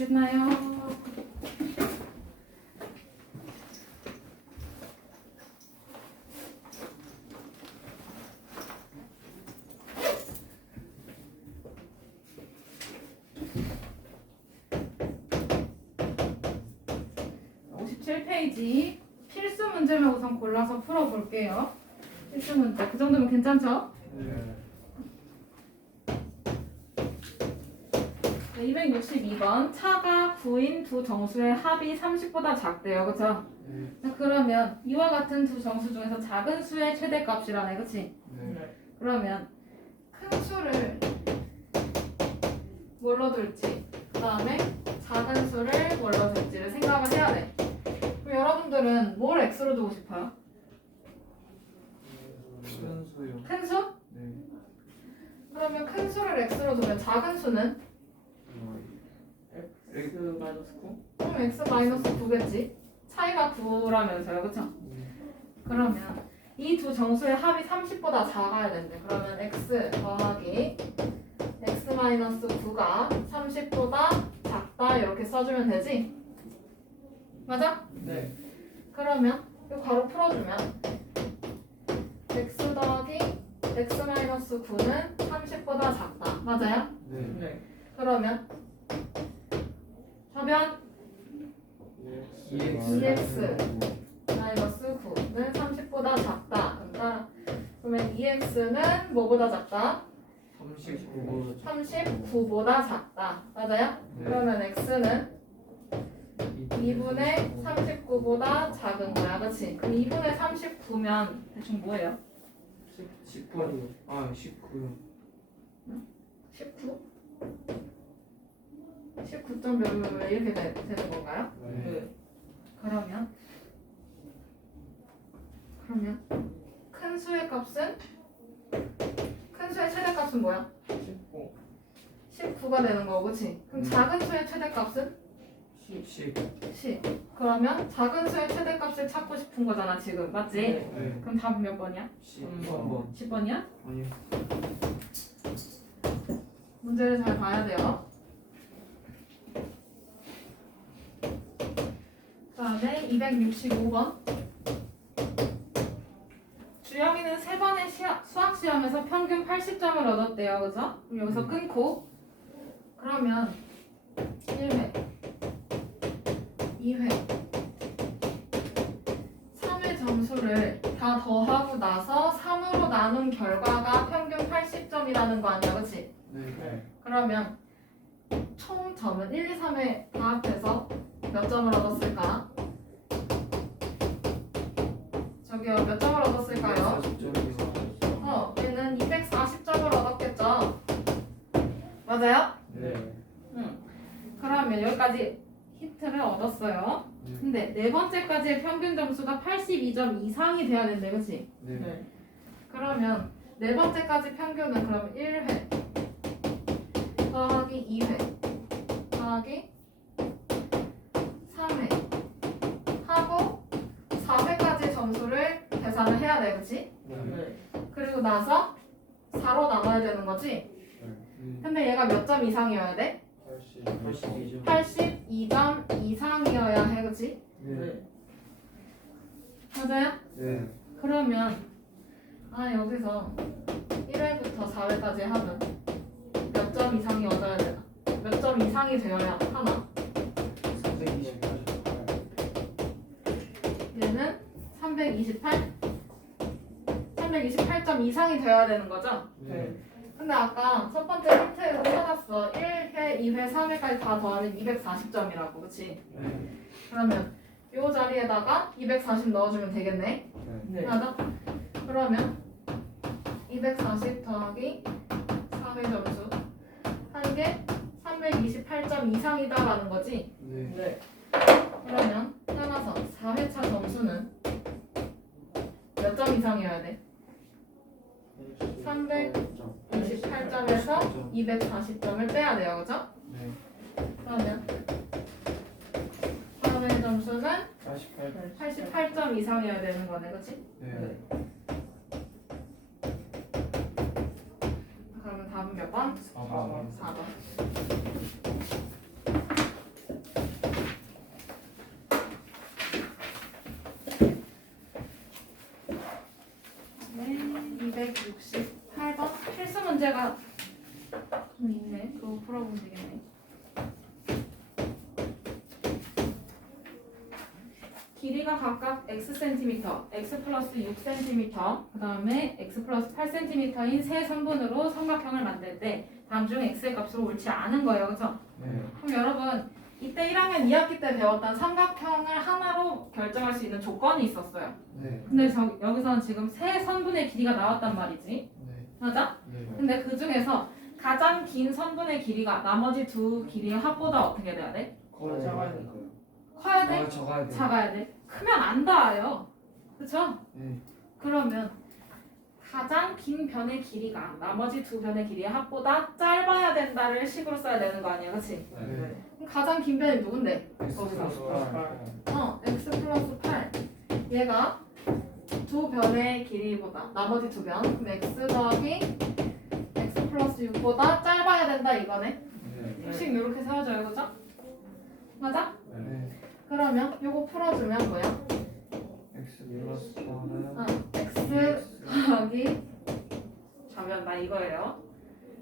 됐나요? 페이지 필수 문제만 우선 골라서 풀어볼게요. 필수 문제 그 정도면 괜찮죠? 네. 262번 차가 구인 두 정수의 합이 30보다 작대요. 그쵸? 자, 그러면 이와 같은 두 정수 중에서 작은 수의 최대값이라네. 그치? 네. 그러면 큰 수를 뭘로 둘지 그 다음에 작은 수를 뭘로 둘지를 생각을 해야 돼. 그럼 여러분들은 뭘 x로 두고 싶어요? 큰 수요. 큰 수? 네. 그러면 큰 수를 x로 두면 작은 수는? x 마이너스 9? 그럼 x 마이너스 9겠지? 차이가 9라면서요. 그쵸? 그러면 이 두 정수의 합이 30보다 작아야 된대. 그러면 x 더하기 x 마이너스 9가 30보다 작다 이렇게 써주면 되지? 맞아? 네. 그러면 이 괄호 풀어주면 x 더하기 x 마이너스 9는 30보다 작다. 맞아요? 네. 그러면 저변 EX 마이너스 9는 30보다 작다. 그러면 EX는 뭐보다 작다? 39. 39보다 작다. 맞아요? 네. 그러면 X는 2분의 39보다 작은 거야. 그치? 그럼 2분의 39면 대충 뭐예요? 10번이요. 아, 19요. 19? 19.몇 이렇게 되는 건가요? 네. 그러면 큰 수의 값은? 큰 수의 최대값은 뭐야? 19. 19가 되는 거고, 그치? 그럼 작은 수의 최대값은? 10. 10. 그러면 작은 수의 최대값을 찾고 싶은 거잖아, 지금. 맞지? 네. 그럼 답은 몇 번이야? 10번. 10번이야? 아니요. 문제를 잘 봐야 돼요. 그 다음에 265번. 주영이는 3번의 수학 시험에서 평균 80점을 얻었대요. 그죠? 그럼 여기서 끊고 그러면 1회, 2회, 3회 점수를 다 더하고 나서 3으로 나눈 결과가 평균 80점이라는 거 아니야. 그치? 네. 그러면 총 점은 1, 2, 3회 다 합해서 몇 점을 얻었을까? 저기요, 몇 점을 얻었을까요? 40점이요. 얘는 240점을 얻었겠죠? 맞아요? 네. 그러면 여기까지 힌트를 얻었어요. 근데 네 번째까지의 평균 점수가 82점 이상이 돼야 된대, 그치? 네. 그러면 네 번째까지 평균은 그럼 1회 더하기 2회 더하기 3회 하고 4회까지 점수를 계산을 해야 돼, 그치? 네. 그리고 나서 4로 나눠야 되는 거지? 근데 얘가 몇 점 이상이어야 돼? 82점. 82점 이상이어야 해, 그치? 네. 맞아요? 네. 그러면 여기서 1회부터 4회까지 하면 몇 점 이상이 얻어야 되나? 몇 점 이상이 되어야 하나? 328. 얘는 328점 이상이 되어야 되는 거죠? 네. 근데 아까 첫 번째 힌트에서 찾았어. 1회, 2회, 3회까지 다 더하면 240점이라고, 그치? 네. 그러면 요 자리에다가 240 넣어주면 되겠네? 네. 맞아? 그러면 240 더하기 4회 점수 한 게 328점 이상이다라는 거지? 네. 그러면 따라서 4회차 점수는 몇 점 이상이어야 돼? 328점에서 240점을 빼야 돼요, 그죠? 네. 그러면 4회 점수는 48. 88점 이상이어야 되는 거네, 그치? 네. 그러면 답은 몇 번? 4번. 4번. 문제가 좀 있네. 그거 풀어보면 되겠네. 길이가 각각 x cm, x 플러스 6cm, 그 다음에 x 플러스 8cm인 세 선분으로 삼각형을 만들 때 다음 중 x의 값으로 옳지 않은 거예요. 그렇죠? 네. 그럼 여러분 이때 1학년 2학기 때 배웠던 삼각형을 하나로 결정할 수 있는 조건이 있었어요. 네. 근데 여기서는 지금 세 선분의 길이가 나왔단 말이지. 네. 맞아? 네. 근데 그 중에서 가장 긴 선분의 길이가 나머지 두 길이의 합보다 어떻게 돼야 돼? 거의 작아야 된다. 커야 돼? 아, 적어야 돼. 작아야 돼? 크면 안 닿아요. 그쵸? 네. 그러면 가장 긴 변의 길이가 나머지 두 변의 길이의 합보다 짧아야 된다를 식으로 써야 되는 거 아니야, 그치? 네. 그럼 가장 긴 변이 누군데? X 플러스 8. x 플러스 8. 얘가 두 변의 길이보다 나머지 두 변, 그럼 x 더하기 x 플러스 6보다 짧아야 된다 이거네. 네. 식 이렇게 세워져요, 그죠? 맞아? 네. 그러면 요거 풀어주면 뭐야? X 플러스 4는 x 더하기 자면 나 이거예요.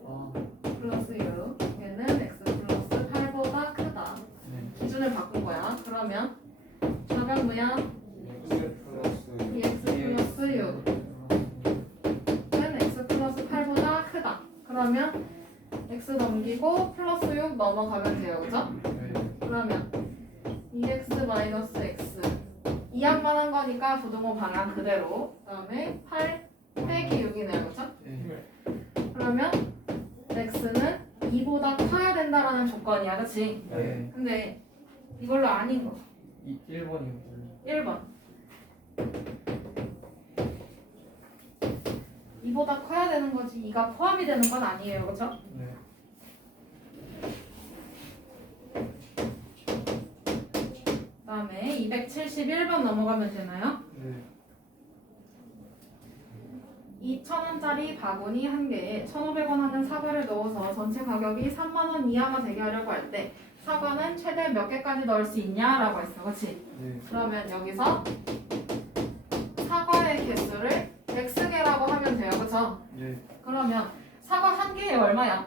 아, 플러스 6. 얘는 x 플러스 8보다 크다. 네. 기준을 바꾼 거야. 그러면 자면 뭐야? X 플러스 2x 플러스 6은 x 플러스 8보다 크다. 그러면 x 넘기고 플러스 6 넘어가면 돼요. 그죠? 네. 그러면 2x 마이너스 x 2항만 한 거니까 부등호 방향 그대로. 그 다음에 8 빼기 6이네요. 그죠? 네. 그러면 x는 2보다 커야 된다라는 조건이야. 그치? 네. 근데 이걸로 아닌 거. 1번이요. 1번. 2보다 커야 되는 거지 2가 포함이 되는 건 아니에요. 그죠? 네. 그 다음에 271번 넘어가면 되나요? 네. 2,000원짜리 바구니 한 개에 1,500원 하는 사과를 넣어서 전체 가격이 3만원 이하가 되게 하려고 할 때 사과는 최대 몇 개까지 넣을 수 있냐라고 했어. 그치? 네. 그러면 여기서 사과의 개수를 x개라고 하면 돼요. 그쵸? 네. 그러면 사과 한 개에 얼마야?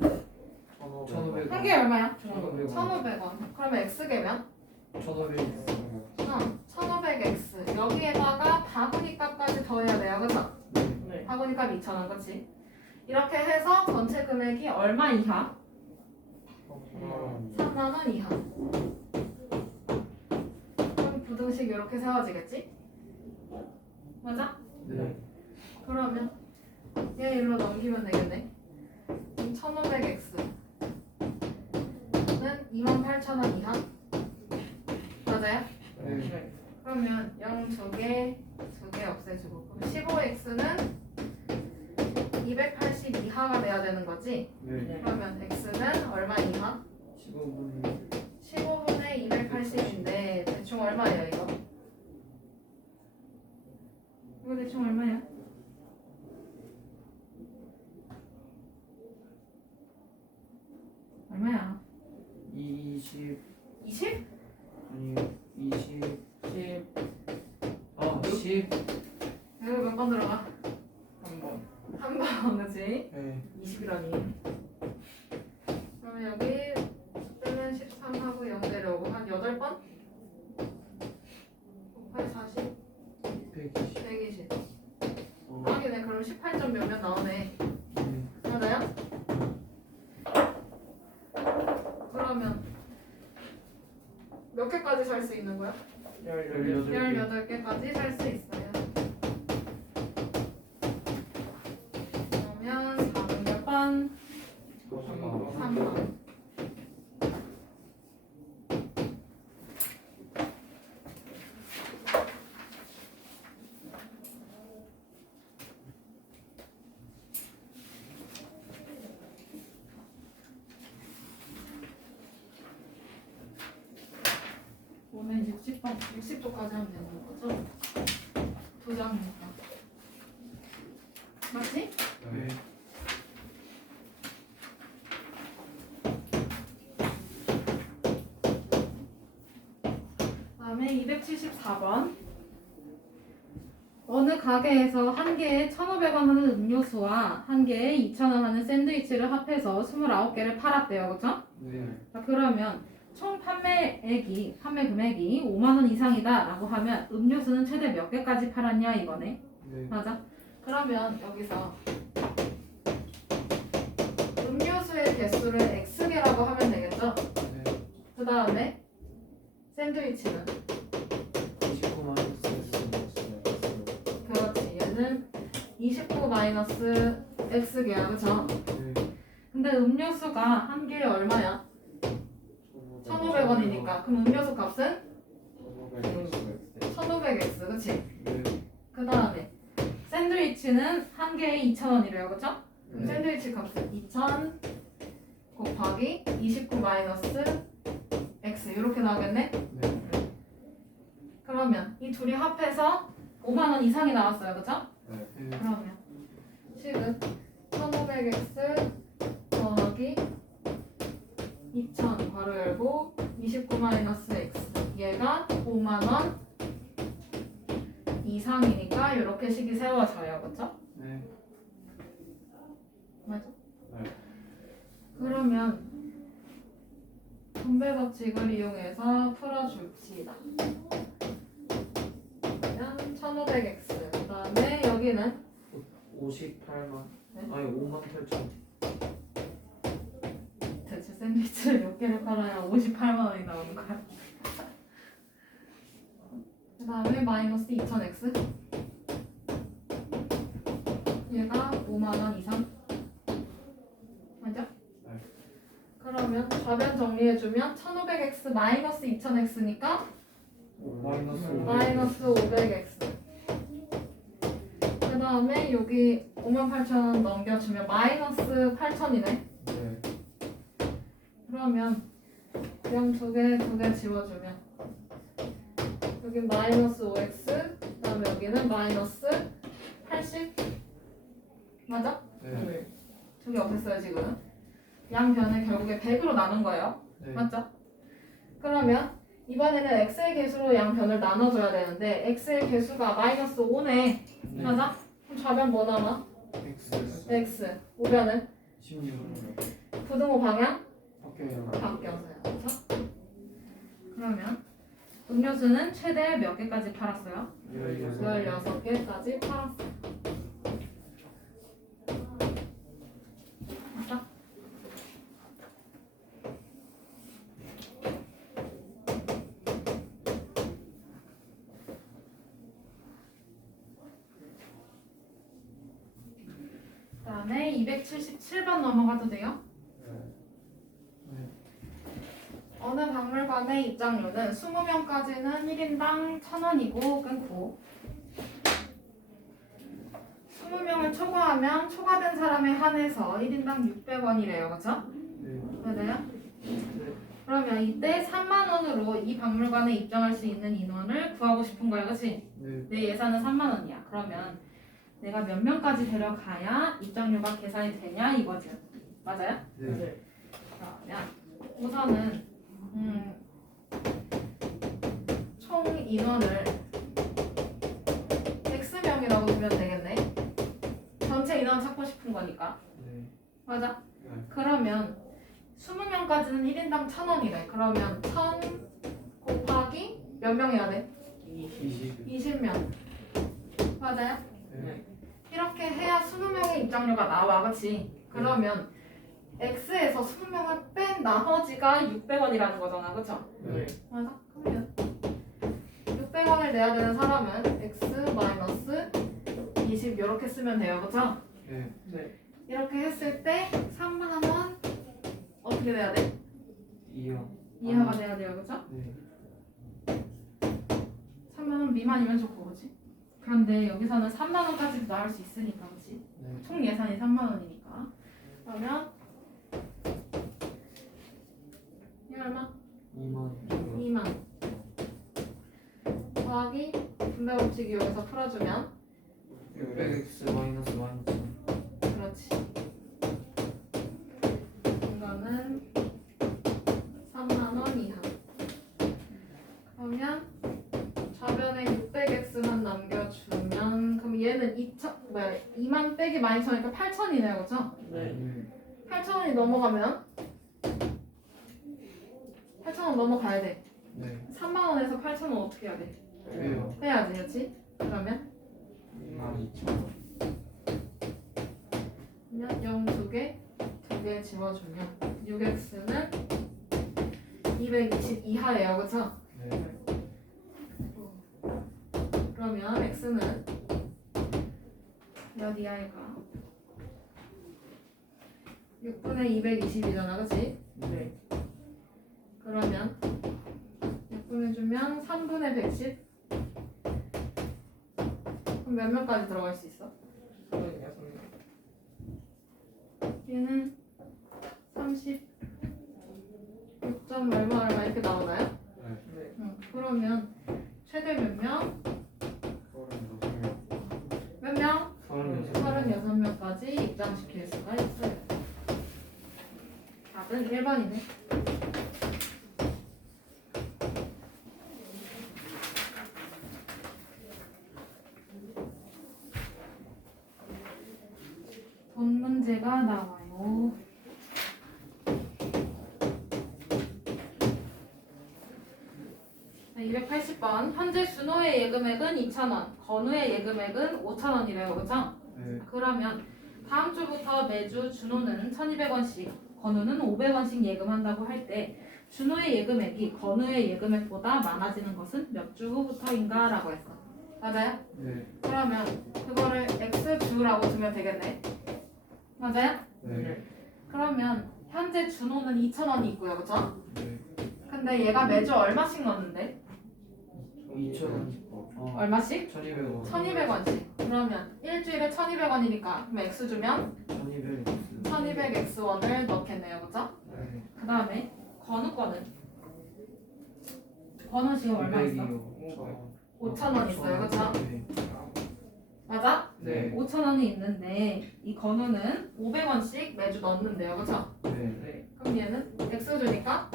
1,500원. 한 개에 얼마야? 1,500원. 1,500원. 그러면 x개면? 1,500원. 1,500x. 여기에다가 바구니 값까지 더해야 돼요. 그쵸? 네. 바구니 값 2,000원. 그치? 이렇게 해서 전체 금액이 얼마 이하? 3만원 이하. 그럼 부등식 이렇게 세워지겠지? 맞아? 네. 그러면 얘 일로 넘기면 되겠네. 1,500x는 28,000원 이하? 맞아요? 네. 그러면 0 2개 없애주고 그럼 15x는 280 이하가 돼야 되는 거지? 네. 그러면 x는 얼마 이하? 15분. 15분의 280인데 대충 얼마예요 이거? 이거 대충 얼마야? 얼마야? 20. 20? 아니 20. 10. 아 10. 이거 몇 번 들어가? 한 번. 한 번, 그치? 네. 20이라니. 그러면 여기 숫자는 13하고 0 내려오고 한 8번? 8, 40, 120. 120. 어. 하기네. 그럼 18점 몇몇 나오네. 네. 맞아요? 그러면 몇 개까지 살 수 있는 거야? 18개. 18개까지 살 수 있어요. 그러면 4는 몇 번? 3번. 오늘 60도까지 하면 되는 거죠? 두 장이니까. 맞지? 네. 그 다음에 274번. 어느 가게에서 한 개에 1,500원 하는 음료수와 한 개에 2,000원 하는 샌드위치를 합해서 29개를 팔았대요. 그쵸? 네. 자, 그러면 총 판매 금액이 5만 원 이상이다 라고 하면 음료수는 최대 몇 개까지 팔았냐 이거네. 네. 맞아? 그러면 여기서 음료수의 개수를 X개라고 하면 되겠죠? 네. 그 다음에 샌드위치는 29만 그렇지 얘는 29 마이너스 X개야 그쵸? 네. 근데 음료수가 한 개에 얼마야? 1,500원이니까 그럼 음료수 값은 1,500X 그치? 네. 그 다음에 샌드위치는 한 개에 2,000원이래요 그쵸? 네. 샌드위치 값은 2,000 곱하기 29 마이너스 X 이렇게 나오겠네? 네. 그러면 이 둘이 합해서 5만 원 이상이 나왔어요 그쵸? 네. 그러면 식은 1,500X 더하기 2,000 괄호 열고 29 마이너스 X 얘가 5만 원 이상이니까 이렇게 식이 세워져요 그쵸? 네. 맞아? 네. 그러면 분배 법칙을 이용해서 풀어줍시다. 그러면 1,500X 그 다음에 여기는 58만. 네? 아니 5만 8천. 대체 샌드위치를 몇 개를 팔아야 58만 원이 나오는 거야? 그 다음에 마이너스 2,000X 얘가 5만 원 이상 맞아? 네. 그러면 좌변 정리해주면 1,500X 마이너스 2,000X니까 마이너스 500X 그 다음에 여기 58,000원 넘겨주면 마이너스 8,000이네 네. 그러면 그냥 두 개 지워주면 여기 마이너스 5x 그 다음에 여기는 마이너스 80 맞아? 네. 두 개 없앴어요 지금 양변을 결국에 100으로 나눈 거예요 네. 맞죠? 그러면 이번에는 x의 개수로 양변을 나눠줘야 되는데 x의 개수가 마이너스 5네 네. 맞아? 그럼 좌변 뭐 남아? X. x 우변은 16. 부등호 방향 바뀌어요. 바뀌어서요 그렇죠? 그러면 음료수는 최대 몇 개까지 팔았어요? 16개까지 팔았어요 맞다? 그 다음에 277번 넘어가도 돼요? 어느 박물관의 입장료는 20명까지는 1인당 1,000원이고 끊고 20명을 초과하면 초과된 사람에 한해서 1인당 600원이래요. 그쵸? 네. 맞아요? 네. 그러면 이때 3만 원으로 이 박물관에 입장할 수 있는 인원을 구하고 싶은 거야. 그치? 네. 내 예산은 3만 원이야. 그러면 내가 몇 명까지 데려가야 입장료가 계산이 되냐 이거죠. 맞아요? 네. 그러면 우선은 총 인원을 X명이라고 두면 되겠네. 전체 인원 찾고 싶은 거니까. 네. 맞아? 네. 그러면 20명까지는 1인당 1,000원이래. 그러면 1,000 곱하기 몇 명이야 돼? 20. 20명. 맞아요? 네. 이렇게 해야 20명의 입장료가 나와. 그치? 그러면 X에서 20명을 뺀 나머지가 600원이라는 거잖아. 그쵸? 네. 맞아? 그러면 600원을 내야 되는 사람은 X 마이너스 20 이렇게 쓰면 돼요. 그쵸? 네. 네. 이렇게 했을 때 3만 원 어떻게 돼야 돼? 2요. 이하가 돼야 돼요. 그쵸? 네. 3만 원 미만이면 좋고 그치? 그런데 여기서는 3만 원까지도 나올 수 있으니까 그치? 네. 총 예산이 3만 원이니까 그러면 이 얼마? 2만. 2만 더하기 분배 법칙 이용해서 풀어주면 600x 마이너스 12,000. 그렇지 이거는 3만 원 이하 그러면 좌변에 600x만 남겨주면 12,000이니까 8,000이네요, 그렇죠? 네. 8,000원이 넘어가면 8,000원 넘어가야 돼. 네. 3만 원에서 8,000원 어떻게 해야 돼? 왜요? 해야지, 그렇지? 그러면 22,000원. 0 2개 지워주면 6x는 220 이하예요, 그렇죠? 네. 그러면 x는 몇 이하일까? 6분의 220이잖아, 그치? 네. 그러면 6분의 주면 3분의 110? 그럼 몇 명까지 들어갈 수 있어? 36명. 얘는 36점 얼마 이렇게 나오나요? 네. 그러면 최대 몇 명? 36명. 몇 명? 36명. 36명까지 입장시킬 수가 있어요. 답은 1번이네. 돈 문제가 나와요. 자, 280번. 현재 준호의 예금액은 2,000원, 건우의 예금액은 5,000원이래요. 그죠? 네. 그러면 다음 주부터 매주 준호는 1,200원씩, 건우는 500원씩 예금한다고 할 때 준호의 예금액이 건우의 예금액보다 많아지는 것은 몇 주 후부터인가? 라고 했어. 맞아요? 네. 그러면 그거를 X주라고 두면 되겠네. 맞아요? 네. 그러면 현재 준호는 2,000원이 있고요. 그쵸? 네. 근데 얘가 매주 얼마씩 넣는데? 2,000원. 얼마씩? 1,200원. 1,200원씩. 그러면 일주일에 1,200원이니까 그럼 X 주면 1,200원. 1,200X1을 넣겠네요. 그쵸? 네. 그 다음에 건우 거는? 건우 지금 얼마 있어? 5,000원 있어요. 그쵸? 네. 맞아? 네. 5,000원이 있는데 이 건우는 500원씩 매주 넣는데요. 그쵸? 네. 그럼 얘는 X 주니까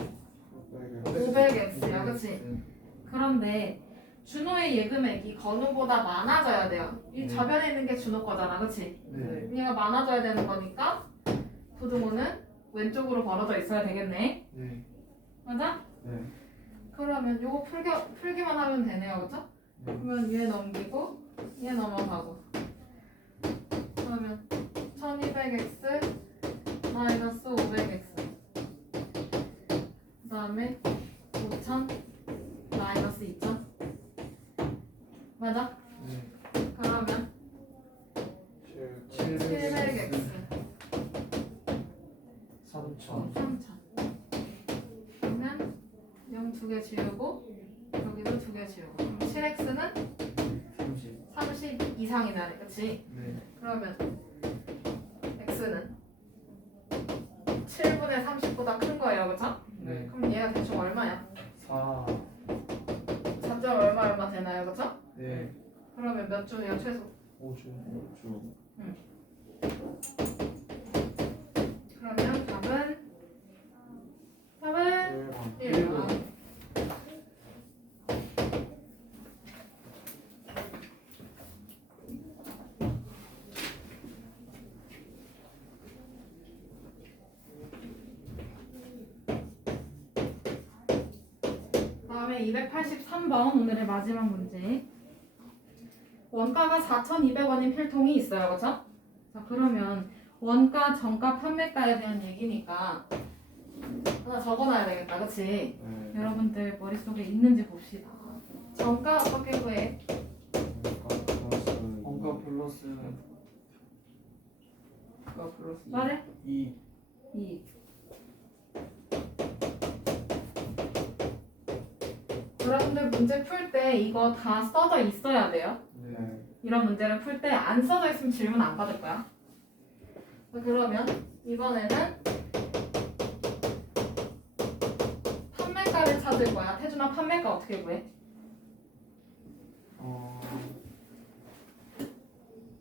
500X야. 그치? 그런데 준호의 예금액이 건우보다 많아져야 돼요. 이 네. 저변에 있는 게 준호 거잖아. 그치? 네. 얘가 많아져야 되는 거니까 부등호는 왼쪽으로 벌어져 있어야 되겠네. 네. 맞아? 네. 그러면 요거 풀기만 하면 되네요. 그쵸? 그러면 얘 넘기고 얘 넘어가고 그러면 1200x 마이너스 500x 그 다음에 5000 마이너스 2000 맞아? 네. 그러면 700x 3,000. 3000 그러면 0 2개 지우고 여기도 2개 지우고 그럼 7x는 30. 30 이상이나 돼. 그치? 네. 그러면 x는 7분의 30보다 큰 거예요. 그쵸? 네. 그럼 얘가 대충 얼마야? 4. 4점 얼마 되나요? 그쵸? 네. 그러면 몇 주예요 최소? 5주. 그러면 답은 1번. 다음에 283번 오늘의 마지막 문제. 원가가 4,200원인 필통이 있어요. 그쵸? 자, 그러면 원가, 정가, 판매가에 대한 얘기니까 하나 적어놔야 되겠다. 그치? 네. 여러분들 머릿속에 있는지 봅시다. 정가 어떻게 구해? 원가 플러스 말해? 2. 2. 여러분들 문제 풀 때 이거 다 써져 있어야 돼요. 네. 이런 문제를 풀 때 안 써져 있으면 질문 안 받을 거야. 그러면 이번에는 판매가를 찾을 거야. 태준아 판매가 어떻게 구해?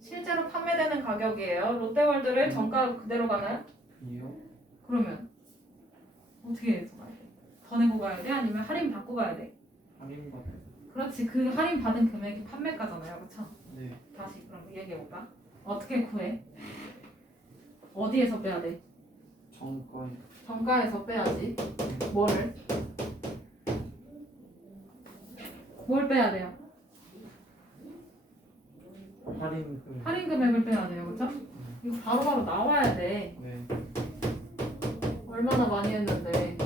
실제로 판매되는 가격이에요. 롯데월드를 정가 그대로 가나요? 2요? 그러면 어떻게 해서 가야 돼? 더 내고 가야 돼? 아니면 할인 받고 가야 돼? 할인받. 그렇지. 그 할인 받은 금액이 판매가잖아요. 그쵸? 네. 다시 그럼 얘기해볼까? 어떻게 구해? 어디에서 빼야 돼? 정권. 정가에서 빼야지. 뭐를? 뭘 빼야 돼요? 할인금. 할인 금액을 빼야 돼요, 그렇죠? 이거 바로바로 나와야 돼. 네. 얼마나 많이 했는데.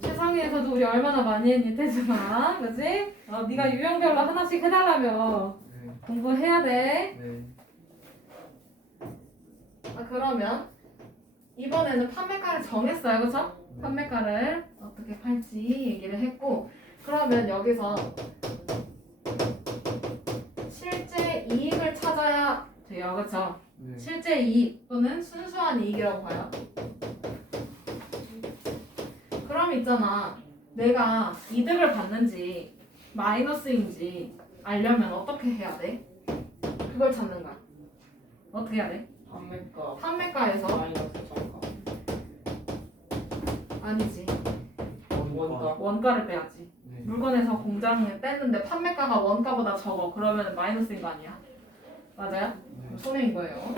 세상에서도 우리 얼마나 많이 했니, 태준아, 그렇지? 네가 유형별로 하나씩 해달라며 네. 공부해야 돼. 네. 그러면 이번에는 판매가를 정했어요, 그렇죠? 판매가를 어떻게 팔지 얘기를 했고, 그러면 여기서 실제 이익을 찾아야 돼요, 그렇죠? 네. 실제 이익 또는 순수한 이익이라고 봐요. 그럼 있잖아, 내가 이득을 받는지 마이너스인지 알려면 어떻게 해야 돼? 그걸 찾는 거야. 어떻게 해야 돼? 판매가 판매가에서 마이너스 정가 아니지, 원가 원가를 빼야지. 네. 물건에서 공장에 뺐는데 판매가가 원가보다 적어. 그러면 마이너스인 거 아니야? 맞아요? 네. 손해인 거예요.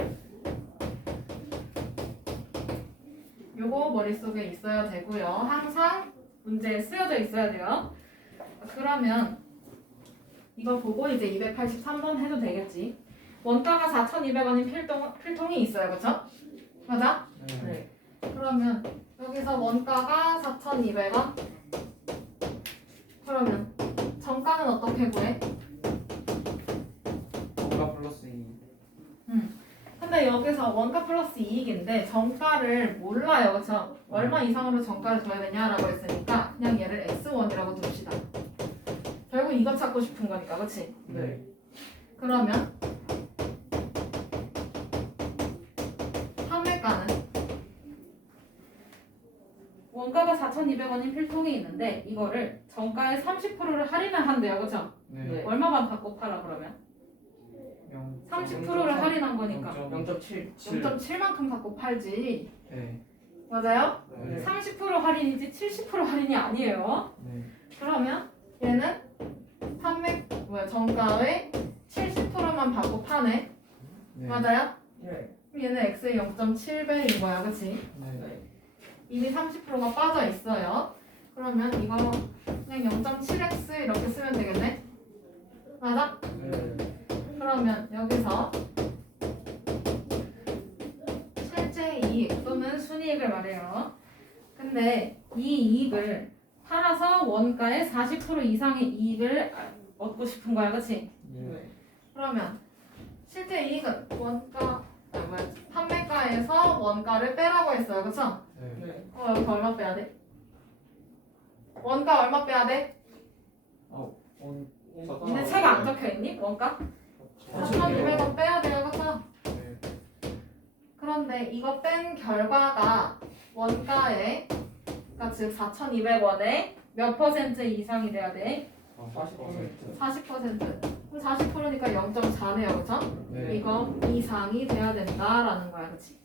요거 머릿속에 있어야 되고요. 항상 문제에 쓰여져 있어야 돼요. 그러면 이거 보고 이제 283번 해도 되겠지. 원가가 4,200원인 필통이 있어요. 그쵸? 맞아? 네. 그러면 여기서 원가가 4,200원. 그러면 정가는 어떻게 구해? 정가 플러스 2. 근데 여기서 원가 플러스 이익인데 정가를 몰라요. 그쵸? 얼마 이상으로 정가를 둬야 되냐라고 했으니까 그냥 얘를 S1이라고 둡시다. 결국 이거 찾고 싶은 거니까, 그치? 네. 그러면 판매가는 원가가 4,200원인 필통이 있는데 이거를 정가의 30%를 할인을 한대요. 그쵸? 네. 얼마만 받고 팔아 그러면? 30%를 할인한 거니까 0.7 0.7만큼 갖고 팔지. 네. 맞아요? 네. 30% 할인이지 70% 할인이 아니에요. 네. 그러면 얘는 정가의 70%만 받고 파네. 네. 맞아요? 네. 그럼 얘는 x의 0.7배인 거야, 그치? 네. 이미 30%가 빠져 있어요. 그러면 이거 그냥 0.7x 이렇게 쓰면 되겠네. 맞아? 네. 그러면 여기서 실제 이익 또는 순이익을 말해요. 근데 이 이익을 팔아서 원가의 40% 이상의 이익을 얻고 싶은 거야, 그렇지? 네. 그러면 실제 이익은 판매가에서 원가를 빼라고 했어요, 그렇죠? 네. 네. 여기서 얼마 빼야 돼? 원가 얼마 빼야 돼? 니네 책 안 적혀 있니? 원가? 4,200원 빼야 돼요, 그렇죠? 네. 그런데 이거 뺀 결과가 원가의, 그러니까 즉 4,200원에 몇 퍼센트 이상이 돼야 돼? 40%. 40%. 그럼 40%니까 0.4네요, 그렇죠? 네. 이거 이상이 돼야 된다라는 거야, 그렇지?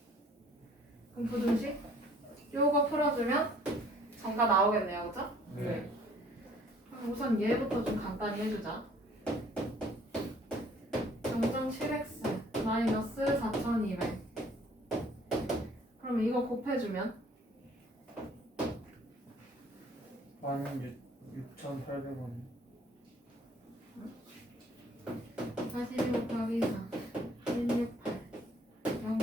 그럼 부등식 요거 풀어주면 정가 나오겠네요, 그렇죠? 네. 그럼 우선 얘부터 좀 간단히 해주자. 0.7x 마이너스 4,200. 그럼 이거 곱해주면 16,800원. 42 곱하기 4 168 0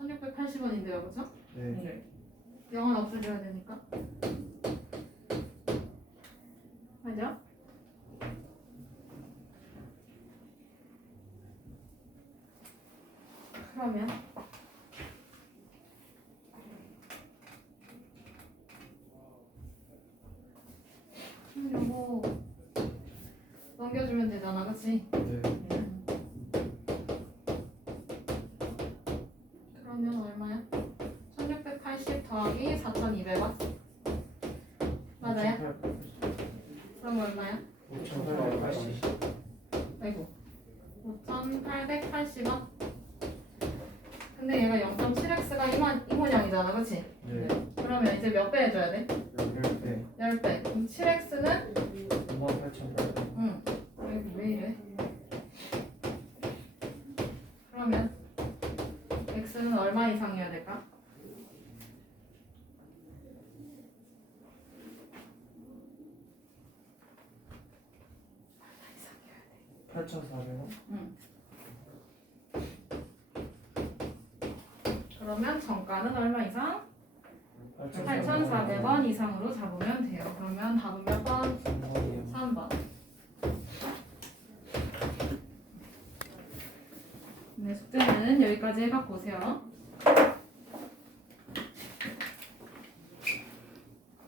1680원인데요, 그쵸? 네. 0은 없애줘야 되니까. 맞아? 그러면 요거 넘겨주면 되잖아, 그치? 네. 그러면 얼마야? 1680 더하기 4200원? 맞아요? 그럼 얼마야? 5,880. 아이고 5880원? 근데 얘가 0.7x가 이 모양이잖아, 그치? 네. 그러면 이제 몇 배 해줘야 돼? 10배. 10배. 그럼 7x는 58,800원. 응. 왜 이래? 그러면 x는 얼마 이상이어야 될까? 8,400원. 응. 그러면 정가는 얼마 이상? 8,400원 이상으로 잡으면 돼요. 그러면 답은 몇 번? 3번이요. 3번. 네, 숙제는 여기까지 해갖고 오세요.